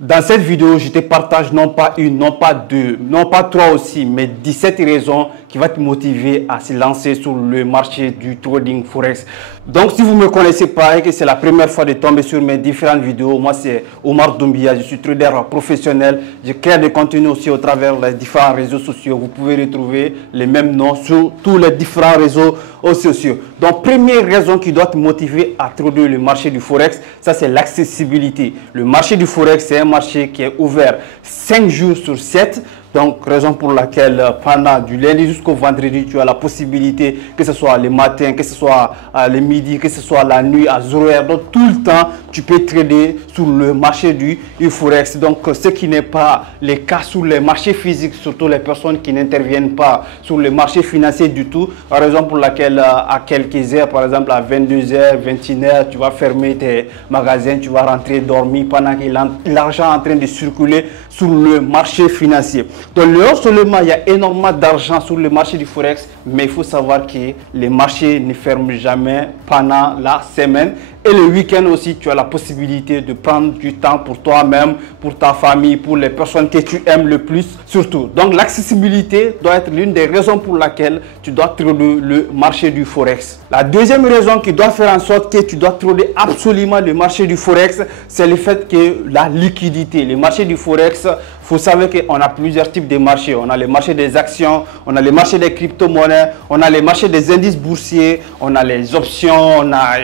Dans cette vidéo, je te partage non pas une, non pas deux, non pas trois aussi, mais 17 raisons qui vont te motiver à se lancer sur le marché du trading forex. Donc, si vous ne me connaissez pas et que c'est la première fois de tomber sur mes différentes vidéos, moi c'est Omar Doumbia, je suis trader professionnel. Je crée des contenus aussi au travers des différents réseaux sociaux. Vous pouvez retrouver les mêmes noms sur tous les différents réseaux sociaux. Donc, première raison qui doit te motiver à trader le marché du forex, ça c'est l'accessibilité. Le marché du forex, c'est un marché qui est ouvert 5 jours sur 7. Donc, raison pour laquelle pendant du lundi jusqu'au vendredi, tu as la possibilité, que ce soit le matin, que ce soit le midi, que ce soit la nuit à 0h. Donc, tout le temps, tu peux trader sur le marché du forex. Donc, ce qui n'est pas le cas sur les marchés physiques, surtout les personnes qui n'interviennent pas sur le marché financier du tout. Raison pour laquelle à quelques heures, par exemple à 22h, 21h, tu vas fermer tes magasins, tu vas rentrer dormir pendant que l'argent est en train de circuler sur le marché financier. Donc, non seulement il y a énormément d'argent sur le marché du forex, mais il faut savoir que les marchés ne ferment jamais pendant la semaine. Et le week-end aussi, tu as la possibilité de prendre du temps pour toi-même, pour ta famille, pour les personnes que tu aimes le plus, surtout. Donc, l'accessibilité doit être l'une des raisons pour laquelle tu dois trader le marché du forex. La deuxième raison qui doit faire en sorte que tu dois trader absolument le marché du forex, c'est le fait que la liquidité. Le marché du forex, il faut savoir qu'on a plusieurs types de marchés. On a le marché des actions, on a le marché des crypto-monnaies, on a le marché des indices boursiers, on a les options, on a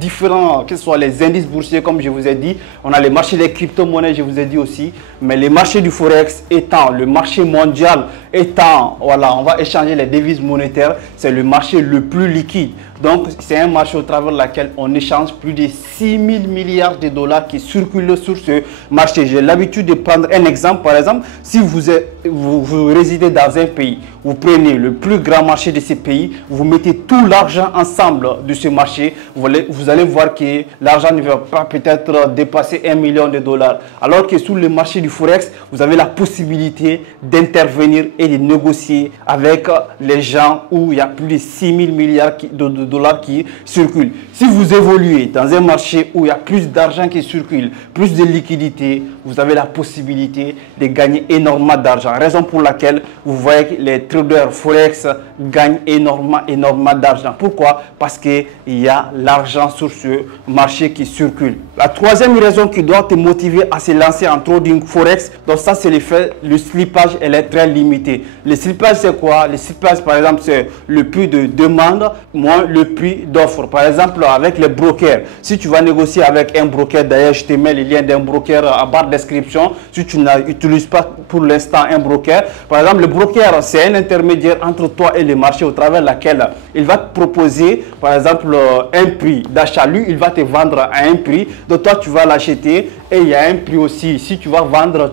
différents, que ce soit les indices boursiers comme je vous ai dit, on a le marché des crypto-monnaies, je vous ai dit aussi, mais le marché du forex étant le marché mondial, étant, voilà, on va échanger les devises monétaires, c'est le marché le plus liquide. Donc, c'est un marché au travers lequel on échange plus de 6 000 milliards de dollars qui circulent sur ce marché. J'ai l'habitude de prendre un exemple. Par exemple, si vous résidez dans un pays, vous prenez le plus grand marché de ce pays, vous mettez tout l'argent ensemble de ce marché, vous allez voir que l'argent ne va pas peut-être dépasser 1 million de dollars. Alors que sur le marché du forex, vous avez la possibilité d'intervenir et de négocier avec les gens où il y a plus de 6 000 milliards de dollars qui circulent. Si vous évoluez dans un marché où il y a plus d'argent qui circule, plus de liquidité, vous avez la possibilité de gagner énormément d'argent. Raison pour laquelle vous voyez que les traders forex gagnent énormément d'argent. Pourquoi? Parce qu'il y a l'argent sur ce marché qui circule. La troisième raison qui doit te motiver à se lancer en trading forex, donc ça c'est le fait, le slippage elle est très limité. Le slippage c'est quoi? Le slippage par exemple c'est le prix de demande moins le prix d'offre. Par exemple avec les brokers, si tu vas négocier avec un broker, d'ailleurs je te mets le lien d'un broker en barre de description, si tu n'utilises pas pour l'instant un broker, par exemple le broker c'est un intermédiaire entre toi et le marché au travers lequel il va te proposer par exemple un prix d'achat, lui il va te vendre à un prix, donc toi tu vas l'acheter et il y a un prix aussi, si tu vas vendre,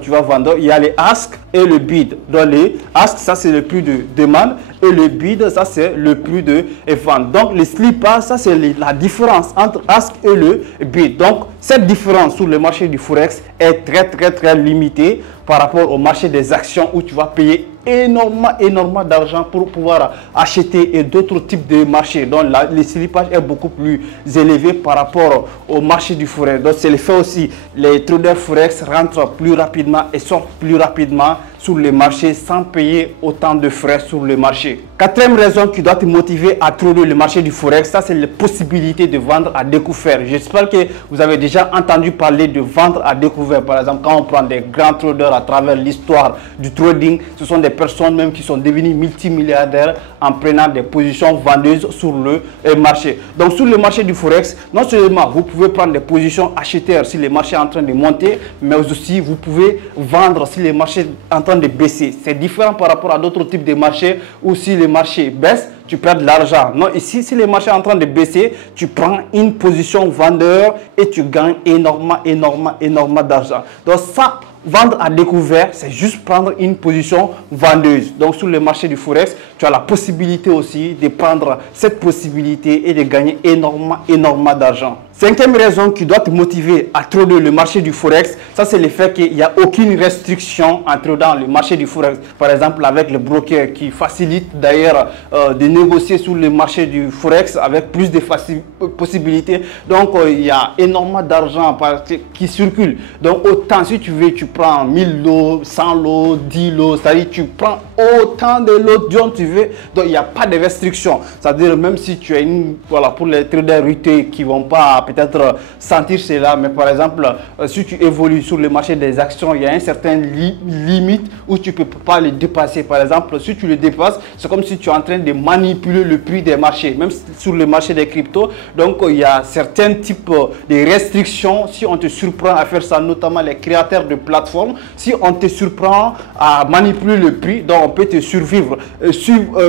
il y a les ask et le bid. Dans les ask, ça c'est le prix de demande et le bid, ça c'est le prix de vente. Donc le slippage, ça c'est la différence entre ask et le bid. Donc cette différence sur le marché du forex est très limitée par rapport au marché des actions où tu vas payer énormément d'argent pour pouvoir acheter et d'autres types de marchés. Donc le slippage est beaucoup plus élevé par rapport au marché du forex. Donc c'est le fait aussi, les traders forex rentrent plus rapidement et sortent plus rapidement sur le marché sans payer autant de frais sur le marché. Quatrième raison qui doit te motiver à trader le marché du forex, ça c'est la possibilité de vendre à découvert. J'espère que vous avez déjà entendu parler de vendre à découvert. Par exemple, quand on prend des grands traders à travers l'histoire du trading, ce sont des personnes même qui sont devenues multimilliardaires en prenant des positions vendeuses sur le marché. Donc sur le marché du forex, non seulement vous pouvez prendre des positions acheteurs si le marché est en train de monter, mais aussi vous pouvez vendre si le marché est en train de baisser. C'est différent par rapport à d'autres types de marchés où si le marché baisse, tu perds de l'argent. Non, ici, si le marché est en train de baisser, tu prends une position vendeur et tu gagnes énormément d'argent. Donc ça, vendre à découvert, c'est juste prendre une position vendeuse. Donc sur le marché du forex, tu as la possibilité aussi de prendre cette possibilité et de gagner énormément d'argent. Cinquième raison qui doit te motiver à trader le marché du Forex, ça c'est le fait qu'il n'y a aucune restriction en tradant le marché du Forex. Par exemple, avec le broker qui facilite d'ailleurs de négocier sur le marché du Forex avec plus de possibilités. Donc, il y a énormément d'argent qui circule. Donc, autant si tu veux, tu prends 1000 lots, 100 lots, 10 lots, c'est-à-dire tu prends autant de lots dont tu veux. Donc, il n'y a pas de restriction. C'est-à-dire même si tu as une, voilà, pour les traders retail qui ne vont pas peut-être sentir cela, mais par exemple, si tu évolues sur le marché des actions, il y a une certaine limite où tu ne peux pas le dépasser. Par exemple, si tu le dépasses, c'est comme si tu es en train de manipuler le prix des marchés, même sur le marché des cryptos. Donc, il y a certains types de restrictions si on te surprend à faire ça, notamment les créateurs de plateformes. Si on te surprend à manipuler le prix, donc on peut te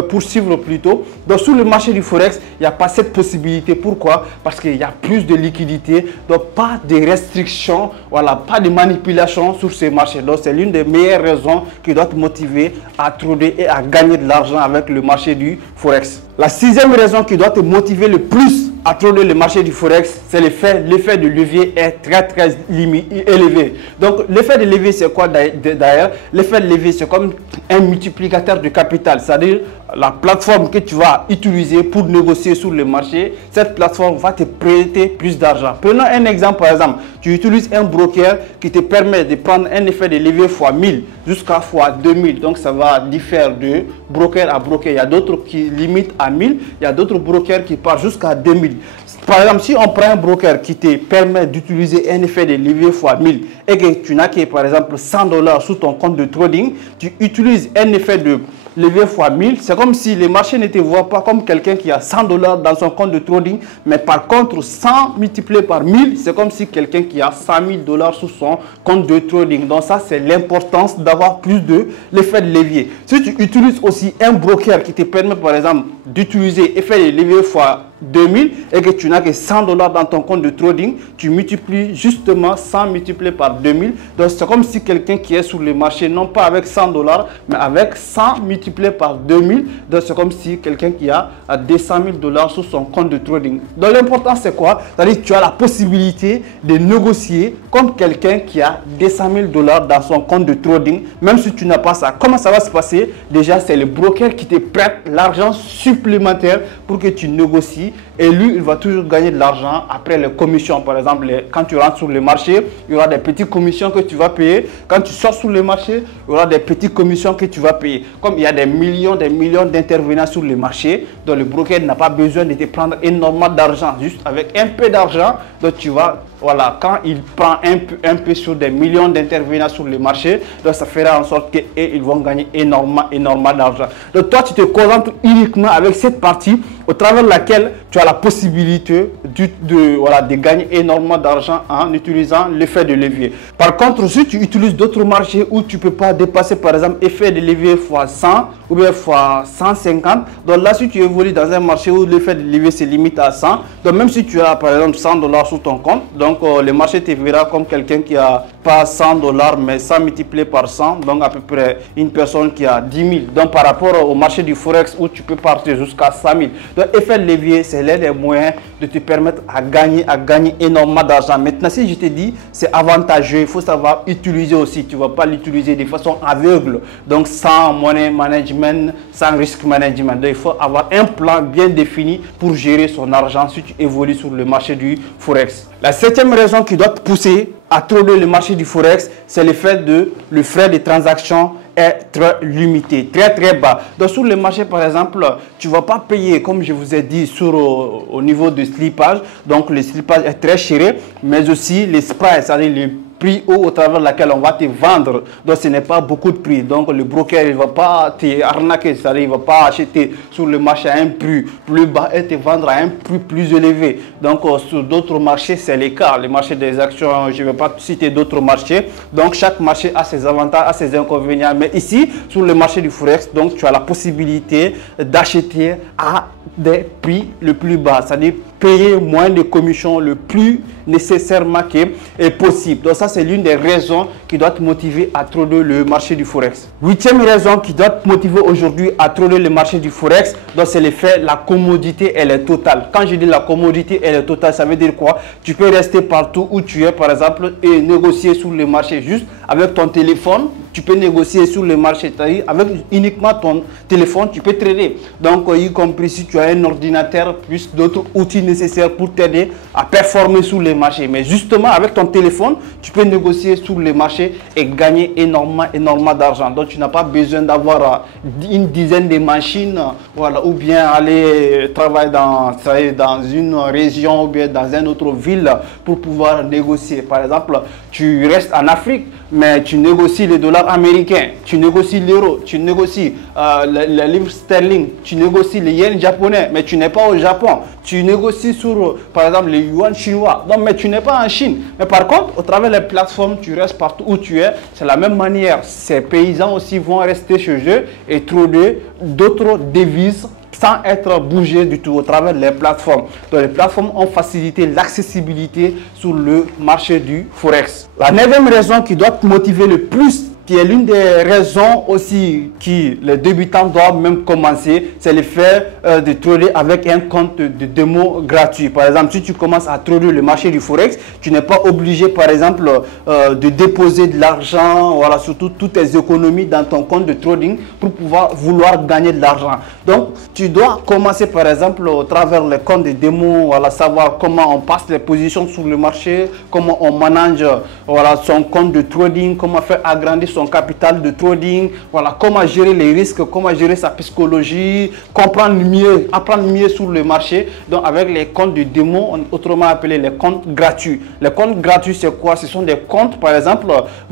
poursuivre plutôt. Donc, sur le marché du Forex, il n'y a pas cette possibilité. Pourquoi? Parce qu'il y a plus de liquidité, donc pas de restrictions, voilà, pas de manipulation sur ces marchés. Donc c'est l'une des meilleures raisons qui doit te motiver à trader et à gagner de l'argent avec le marché du Forex. La sixième raison qui doit te motiver le plus à trader le marché du Forex, c'est l'effet de levier est très élevé. Donc l'effet de levier c'est quoi d'ailleurs? L'effet de levier c'est comme un multiplicateur de capital, c'est-à-dire la plateforme que tu vas utiliser pour négocier sur le marché, cette plateforme va te prêter plus d'argent. Prenons un exemple, par exemple, tu utilises un broker qui te permet de prendre un effet de levier fois 1000 jusqu'à fois 2000. Donc ça va différer de broker à broker. Il y a d'autres qui limitent à 1000, il y a d'autres brokers qui partent jusqu'à 2000. Par exemple, si on prend un broker qui te permet d'utiliser un effet de levier fois 1000 et que tu n'as que par exemple 100 $ sur ton compte de trading, tu utilises un effet de levier fois 1000, c'est comme si les marchés ne te voient pas comme quelqu'un qui a 100 $ dans son compte de trading, mais par contre 100 multiplié par 1000, c'est comme si quelqu'un qui a 100 000 $ sur son compte de trading. Donc ça, c'est l'importance d'avoir plus de l'effet de levier. Si tu utilises aussi un broker qui te permet par exemple d'utiliser effet de levier fois 2000 et que tu n'as que 100 $ dans ton compte de trading, tu multiplies justement 100 multiplié par 2000. Donc c'est comme si quelqu'un qui est sur le marché, non pas avec 100 $, mais avec 100 multiplié par 2000. Donc c'est comme si quelqu'un qui a 200 000 $ sur son compte de trading. Donc l'important c'est quoi? C'est-à-dire que tu as la possibilité de négocier comme quelqu'un qui a 200 000 $ dans son compte de trading, même si tu n'as pas ça. Comment ça va se passer? Déjà, c'est le broker qui te prête l'argent supplémentaire pour que tu négocies. Et lui, il va toujours gagner de l'argent après les commissions. Par exemple, quand tu rentres sur le marché, il y aura des petites commissions que tu vas payer. Quand tu sors sur le marché, il y aura des petites commissions que tu vas payer. Comme il y a des millions d'intervenants sur le marché, donc le broker n'a pas besoin de te prendre énormément d'argent. Juste avec un peu d'argent, donc tu vas... Voilà, quand il prend un peu sur des millions d'intervenants sur le marché, donc ça fera en sorte qu'ils vont gagner énormément d'argent. Donc toi, tu te concentres uniquement avec cette partie au travers de laquelle tu as la possibilité de gagner énormément d'argent en utilisant l'effet de levier. Par contre, si tu utilises d'autres marchés où tu ne peux pas dépasser par exemple effet de levier fois 100 ou bien fois 150, donc là si tu évolues dans un marché où l'effet de levier se limite à 100, donc même si tu as par exemple 100 $ sur ton compte, donc le marché te verra comme quelqu'un qui a pas 100 $ mais 100 multiplié par 100, donc à peu près une personne qui a 10 000. Donc par rapport au marché du Forex où tu peux partir jusqu'à 100 000. Donc effet de levier, c'est l'un des moyens de te permettre à gagner énormément d'argent. Maintenant, si je te dis c'est avantageux, il faut savoir utiliser aussi. Tu ne vas pas l'utiliser de façon aveugle, donc sans money management, sans risk management. Donc il faut avoir un plan bien défini pour gérer son argent si tu évolues sur le marché du Forex. La septième raison qui doit te pousser à trader le marché du Forex, c'est le fait que le frais de transaction est très limité, très bas. Donc sur le marché par exemple, tu ne vas pas payer comme je vous ai dit au niveau de slippage. Donc le slippage est très cher, mais aussi les spreads, c'est-à-dire les prix haut au travers de laquelle on va te vendre. Donc ce n'est pas beaucoup de prix. Donc le broker il ne va pas te arnaquer, c'est-à-dire il ne va pas acheter sur le marché à un prix plus bas et te vendre à un prix plus élevé. Donc sur d'autres marchés c'est le cas. Le marché des actions, je ne vais pas citer d'autres marchés. Donc chaque marché a ses avantages, a ses inconvénients. Mais ici, sur le marché du Forex, donc tu as la possibilité d'acheter à des prix le plus bas. C'est-à-dire payer moins de commissions le plus nécessairement que possible. Donc ça, c'est l'une des raisons qui doit te motiver à trader le marché du Forex. Huitième raison qui doit te motiver aujourd'hui à trader le marché du Forex, donc c'est le fait, la commodité, elle est totale. Quand je dis la commodité, elle est totale, ça veut dire quoi? Tu peux rester partout où tu es, par exemple, et négocier sur le marché juste avec ton téléphone. Tu peux négocier sur le marché, c'est-à-dire avec uniquement ton téléphone, tu peux trader. Donc, y compris si tu as un ordinateur, plus d'autres outils nécessaires pour t'aider à performer sur les marchés. Mais justement, avec ton téléphone, tu peux négocier sur les marchés et gagner énormément d'argent. Donc, tu n'as pas besoin d'avoir une dizaine de machines, voilà, ou bien aller travailler dans une région ou bien dans une autre ville pour pouvoir négocier. Par exemple, tu restes en Afrique, mais tu négocies les dollars américains, tu négocies l'euro, tu négocies le livre sterling, tu négocies les yens japonais, mais tu n'es pas au Japon. Tu négocies sur, par exemple, les yuan chinois, donc, mais tu n'es pas en Chine. Mais par contre, au travers des plateformes, tu restes partout où tu es. C'est la même manière. Ces paysans aussi vont rester chez eux et trouver d'autres devises sans être bougé du tout au travers des plateformes. Donc les plateformes ont facilité l'accessibilité sur le marché du Forex. La neuvième raison qui doit te motiver le plus, qui est l'une des raisons aussi que les débutants doivent même commencer, c'est le fait de trader avec un compte de démo gratuit. Par exemple, si tu commences à trader le marché du Forex, tu n'es pas obligé, par exemple, de déposer de l'argent, voilà, surtout toutes tes économies dans ton compte de trading pour vouloir gagner de l'argent. Donc, tu dois commencer, par exemple, au travers les comptes de démo, voilà, savoir comment on passe les positions sur le marché, comment on manage, voilà, son compte de trading, comment faire agrandir son capital de trading, voilà, comment gérer les risques, comment gérer sa psychologie, comprendre mieux, apprendre mieux sur le marché. Donc avec les comptes de démo, autrement appelés les comptes gratuits. Les comptes gratuits, c'est quoi? Ce sont des comptes, par exemple,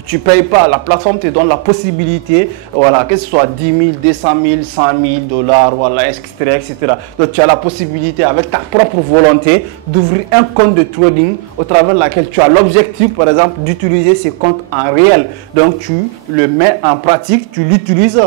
tu ne payes pas, la plateforme te donne la possibilité, voilà, que ce soit 10 000, 200 000, 100 000 dollars, voilà, etc., etc. Donc tu as la possibilité avec ta propre volonté d'ouvrir un compte de trading au travers laquelle tu as l'objectif, par exemple, d'utiliser ces comptes en réel. Donc tu le mets en pratique, tu l'utilises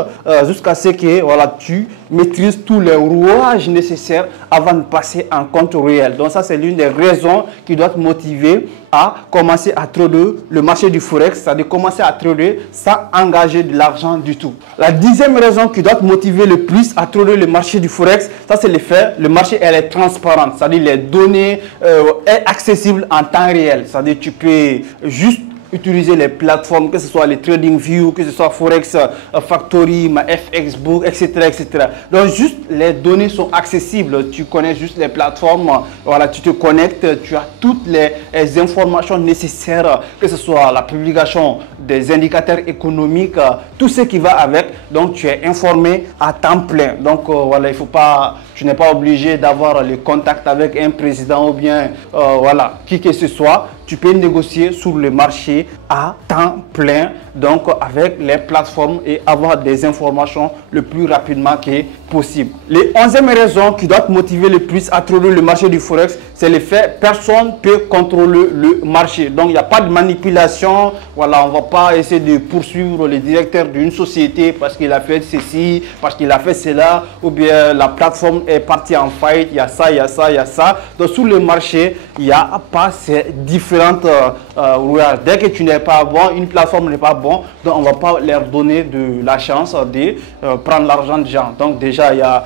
jusqu'à ce que, voilà, tu maîtrises tous les rouages nécessaires avant de passer en compte réel. Donc ça, c'est l'une des raisons qui doit te motiver à commencer à trader le marché du Forex, c'est-à-dire commencer à trader sans engager de l'argent du tout. La dixième raison qui doit te motiver le plus à trader le marché du Forex, ça c'est le fait, le marché elle est transparente, c'est-à-dire les données sont accessibles en temps réel, c'est-à-dire tu peux juste utiliser les plateformes, que ce soit les TradingView, que ce soit Forex Factory, FXBook, etc., etc. Donc, juste les données sont accessibles. Tu connais juste les plateformes. Voilà, tu te connectes, tu as toutes les informations nécessaires, que ce soit la publication des indicateurs économiques, tout ce qui va avec. Donc, tu es informé à temps plein. Donc, voilà, il faut pas, tu n'es pas obligé d'avoir le contact avec un président ou bien, voilà, qui que ce soit. Tu peux négocier sur le marché à temps plein, donc avec les plateformes et avoir des informations le plus rapidement que possible. Les 11e raison qui doit te motiver le plus à trader le marché du Forex, c'est le fait personne ne peut contrôler le marché. Donc il n'y a pas de manipulation, voilà, on ne va pas essayer de poursuivre le directeur d'une société parce qu'il a fait ceci, parce qu'il a fait cela, ou bien la plateforme est partie en faillite, il y a ça, il y a ça, il y a ça. Donc sur le marché, il n'y a pas ces différentes dès que tu n'es pas bon, une plateforme n'est pas bon, donc on ne va pas leur donner de la chance de prendre l'argent des gens. Donc déjà, il y a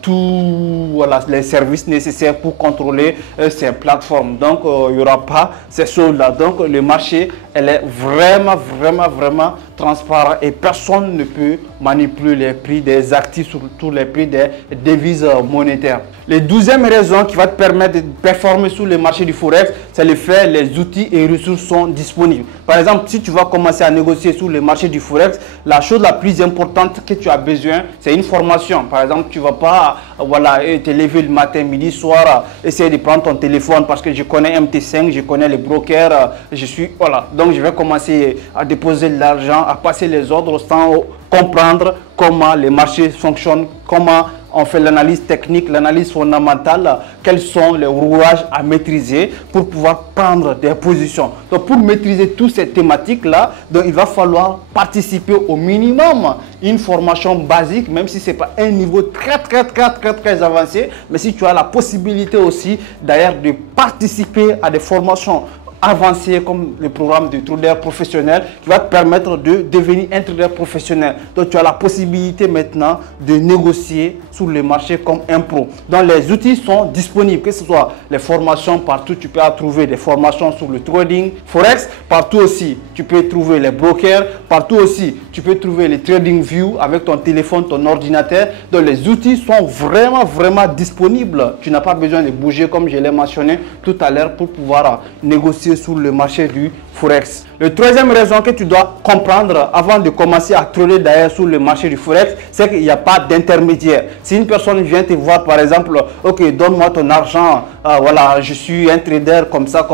tous, voilà, les services nécessaires pour contrôler ces plateformes. Donc il n'y aura pas ces choses-là. Donc le marché, elle est vraiment transparent et personne ne peut manipuler les prix des actifs, surtout les prix des devises monétaires. Les 12e raison qui va te permettre de performer sur le marché du Forex, c'est le fait les outils et ressources sont disponibles. Par exemple, si tu vas commencer à négocier sur le marché du Forex, la chose la plus importante que tu as besoin, c'est une formation. Par exemple, tu ne vas pas, voilà, te lever le matin, midi, soir, essayer de prendre ton téléphone parce que je connais MT5, je connais les brokers, je suis, voilà. Donc, je vais commencer à déposer de l'argent, à passer les ordres sans comprendre comment les marchés fonctionnent, comment on fait l'analyse technique, l'analyse fondamentale, quels sont les rouages à maîtriser pour pouvoir prendre des positions. Donc pour maîtriser toutes ces thématiques-là, il va falloir participer au minimum une formation basique, même si ce n'est pas un niveau très avancé, mais si tu as la possibilité aussi d'ailleurs de participer à des formations avancé comme le programme de trader professionnel qui va te permettre de devenir un trader professionnel. Donc tu as la possibilité maintenant de négocier sur le marché comme un pro. Donc les outils sont disponibles, que ce soit les formations partout, tu peux trouver des formations sur le trading forex, partout aussi tu peux trouver les brokers, partout aussi tu peux trouver les trading view avec ton téléphone, ton ordinateur. Donc les outils sont vraiment disponibles. Tu n'as pas besoin de bouger comme je l'ai mentionné tout à l'heure pour pouvoir négocier sur le marché du forex. La troisième raison que tu dois comprendre avant de commencer à trader d'ailleurs sur le marché du forex, c'est qu'il n'y a pas d'intermédiaire. Si une personne vient te voir par exemple, ok, donne-moi ton argent, voilà, je suis un trader comme ça,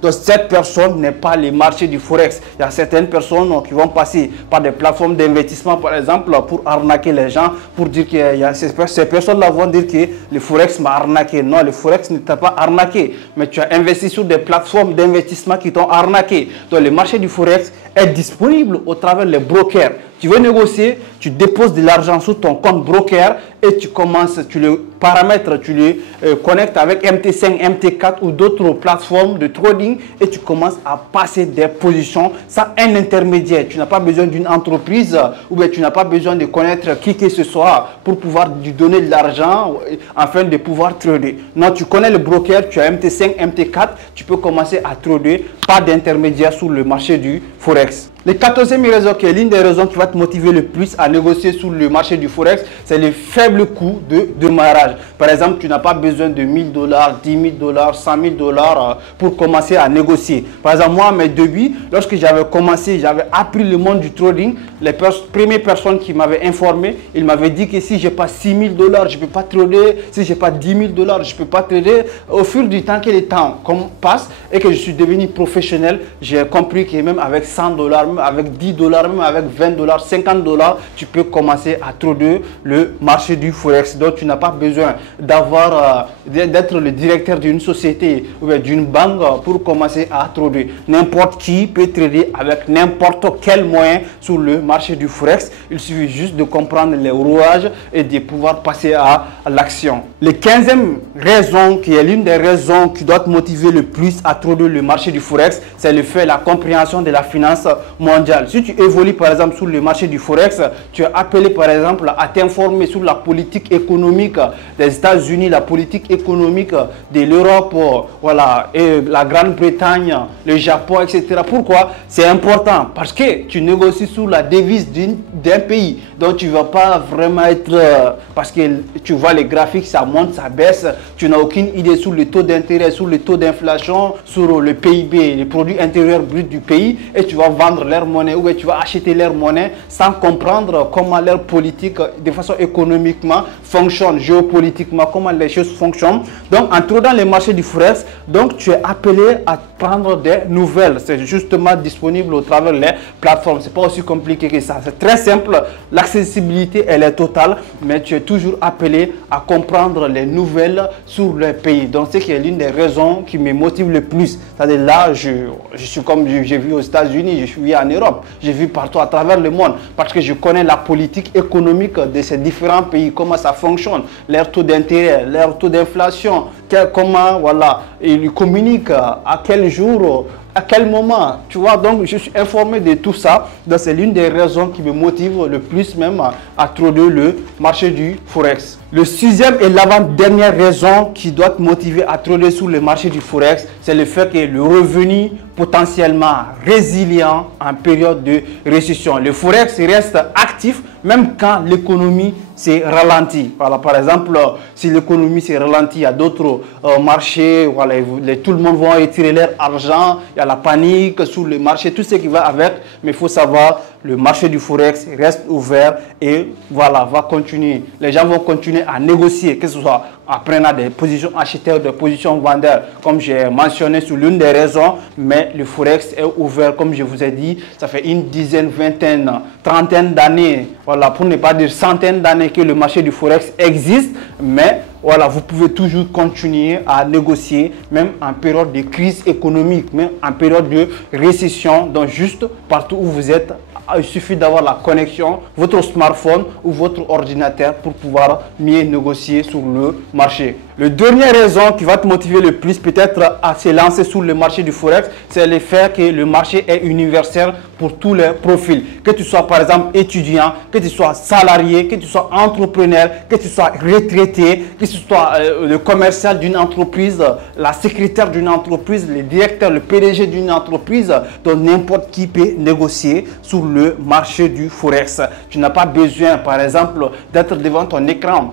donc cette personne n'est pas le marché du forex. Il y a certaines personnes qui vont passer par des plateformes d'investissement par exemple pour arnaquer les gens, pour dire que ces personnes-là vont dire que le forex m'a arnaqué. Non, le forex ne t'a pas arnaqué, mais tu as investi sur des plateformes d'investissement qui t'ont arnaqué. Donc le marché du forex est disponible au travers des brokers. Tu veux négocier, tu déposes de l'argent sur ton compte broker et tu commences, tu le paramètres, tu le connectes avec MT5, MT4 ou d'autres plateformes de trading et tu commences à passer des positions sans un intermédiaire. Tu n'as pas besoin d'une entreprise ou bien tu n'as pas besoin de connaître qui que ce soit pour pouvoir lui donner de l'argent afin de pouvoir trader. Non, tu connais le broker, tu as MT5, MT4, tu peux commencer à trader, pas d'intermédiaire sur le marché du forex. Le 14e raison, qui est l'une des raisons qui va te motiver le plus à négocier sur le marché du forex, c'est le faible coût de démarrage. Par exemple, tu n'as pas besoin de 1000 $, 10 000 $, 100 000 $ pour commencer à négocier. Par exemple, moi, à mes débuts, lorsque j'avais commencé, j'avais appris le monde du trading. Les premières personnes qui m'avaient informé, ils m'avaient dit que si je n'ai pas 6 000 $, je ne peux pas trader. Si je n'ai pas 10 000 $, je ne peux pas trader. Au fur du temps que le temps passe et que je suis devenu professionnel, j'ai compris que même avec 100 $, avec 10 $, même avec 20 $, 50 $, tu peux commencer à trader le marché du forex. Donc tu n'as pas besoin d'être le directeur d'une société ou d'une banque pour commencer à trader. N'importe qui peut trader avec n'importe quel moyen sur le marché du forex. Il suffit juste de comprendre les rouages et de pouvoir passer à l'action. La 15e raison, qui est l'une des raisons qui doit te motiver le plus à trader le marché du forex, c'est le fait, la compréhension de la finance mondiale. Si tu évolues par exemple sur le marché du forex, tu es appelé par exemple à t'informer sur la politique économique des États-Unis, la politique économique de l'Europe, voilà, et la Grande-Bretagne, le Japon, etc. Pourquoi? C'est important parce que tu négocies sur la devise d'un pays. Donc tu ne vas pas vraiment être, parce que tu vois les graphiques, ça monte, ça baisse, tu n'as aucune idée sur le taux d'intérêt, sur le taux d'inflation, sur le PIB, le produit intérieur brut du pays, et tu vas vendre leur monnaie ou tu vas acheter leur monnaie sans comprendre comment leur politique de façon économiquement fonctionne, géopolitiquement, comment les choses fonctionnent. Donc en tradant les marchés du forex, donc tu es appelé à prendre des nouvelles. C'est justement disponible au travers des plateformes. C'est pas aussi compliqué que ça. C'est très simple. L'accessibilité elle est totale, mais tu es toujours appelé à comprendre les nouvelles sur le pays. Donc c'est l'une des raisons qui me motive le plus. C'est-à-dire là, je suis comme j'ai vu aux États-Unis, je suis en Europe, j'ai vu partout à travers le monde parce que je connais la politique économique de ces différents pays, comment ça fonctionne, leur taux d'intérêt, leur taux d'inflation, comment voilà, ils communiquent, à quel jour, à quel moment, tu vois. Donc je suis informé de tout ça. Donc c'est l'une des raisons qui me motive le plus même à trader le marché du forex. Le 6e et l'avant-dernière raison qui doit te motiver à trader sur le marché du forex, c'est le fait que le revenu potentiellement résilient en période de récession. Le forex reste actif même quand l'économie s'est ralentie. Voilà, par exemple, si l'économie s'est ralentie, il y a d'autres marchés, voilà, tout le monde va retirer leur argent, il y a a la panique sur le marché, tout ce qui va avec. Mais il faut savoir, le marché du Forex reste ouvert et voilà, va continuer. Les gens vont continuer à négocier, que ce soit en prenant des positions acheteurs, des positions vendeurs, comme j'ai mentionné sur l'une des raisons. Mais le Forex est ouvert, comme je vous ai dit, ça fait une dizaine, vingtaine, trentaine d'années, voilà, pour ne pas dire centaines d'années que le marché du Forex existe. Mais voilà, vous pouvez toujours continuer à négocier, même en période de crise économique, même en période de récession. Donc juste partout où vous êtes, il suffit d'avoir la connexion, votre smartphone ou votre ordinateur pour pouvoir mieux négocier sur le marché. La dernière raison qui va te motiver le plus peut-être à se lancer sur le marché du Forex, c'est le fait que le marché est universel pour tous les profils. Que tu sois par exemple étudiant, que tu sois salarié, que tu sois entrepreneur, que tu sois retraité, que tu sois le commercial d'une entreprise, la secrétaire d'une entreprise, le directeur, le PDG d'une entreprise, donc n'importe qui peut négocier sur le marché du Forex. Tu n'as pas besoin par exemple d'être devant ton écran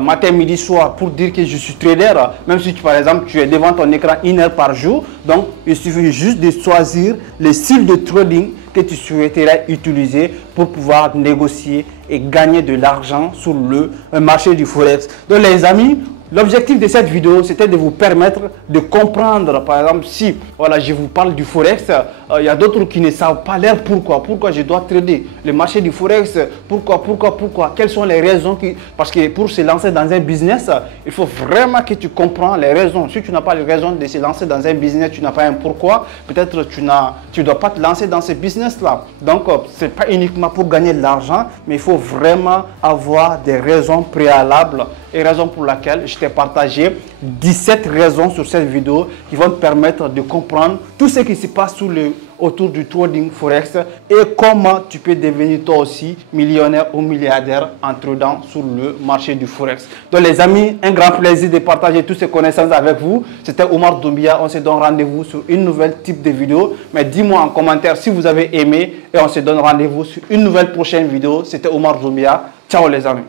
matin, midi, soir pour dire que je suis trader, même si par exemple tu es devant ton écran 1 heure par jour. Donc il suffit juste de choisir le style de trading que tu souhaiterais utiliser pour pouvoir négocier et gagner de l'argent sur le marché du Forex. Donc les amis, l'objectif de cette vidéo, c'était de vous permettre de comprendre, par exemple, si voilà, je vous parle du Forex, il y a d'autres qui ne savent pas l'air pourquoi je dois trader le marché du Forex, pourquoi, quelles sont les raisons parce que pour se lancer dans un business, il faut vraiment que tu comprends les raisons. Si tu n'as pas les raisons de se lancer dans un business, tu n'as pas un pourquoi, peut-être tu ne dois pas te lancer dans ce business-là. Donc, ce n'est pas uniquement pour gagner de l'argent, mais il faut vraiment avoir des raisons préalables et raison pour laquelle je t'ai partagé 17 raisons sur cette vidéo qui vont te permettre de comprendre tout ce qui se passe autour du trading Forex et comment tu peux devenir toi aussi millionnaire ou milliardaire en tradant sur le marché du Forex. Donc les amis, un grand plaisir de partager toutes ces connaissances avec vous. C'était Omar Doumbia. On se donne rendez-vous sur une nouvelle type de vidéo. Mais dis-moi en commentaire si vous avez aimé et on se donne rendez-vous sur une nouvelle prochaine vidéo. C'était Omar Doumbia. Ciao les amis.